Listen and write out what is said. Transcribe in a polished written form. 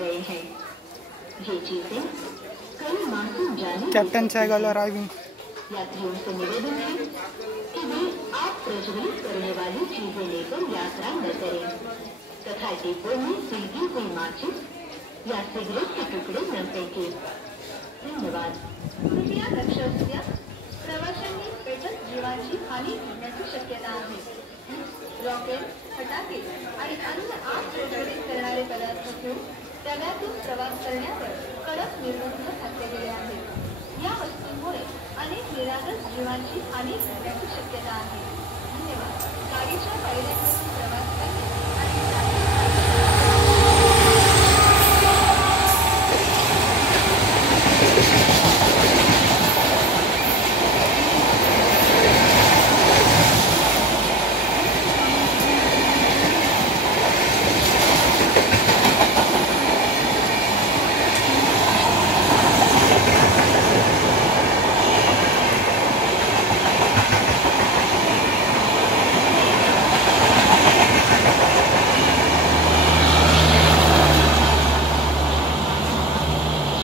गए हैं। ये चीजें कई मासूम जाने कैप्टन सहगल अराइविंग। यात्रियों से निवेदन है कि वे आप प्रज्वलित करने वाली चीजें लेकर यात्रा न करें तथा डिब्बों में सिलकी हुई माचिस या सिगरेट के टुकड़े न फेंकें। धन्यवाद। कृपया लक्षात घ्या, प्रवाशांनी पेटत जीवांची हानी होण्याची शक्यता आहे। रॉकेट, फटाके आणि अन्य आग प्रज्वलित करणारे पदार्थ घेऊन डब्यातून प्रवास करण्यावर कडक निर्बंध घातले गेले आहेत। या वस्तूंमुळे अनेक निरागस जीवांची हानी होण्याची शक्यता आहे। धन्यवाद। गाडीच्या पायऱ्यांवरून प्रवास करणे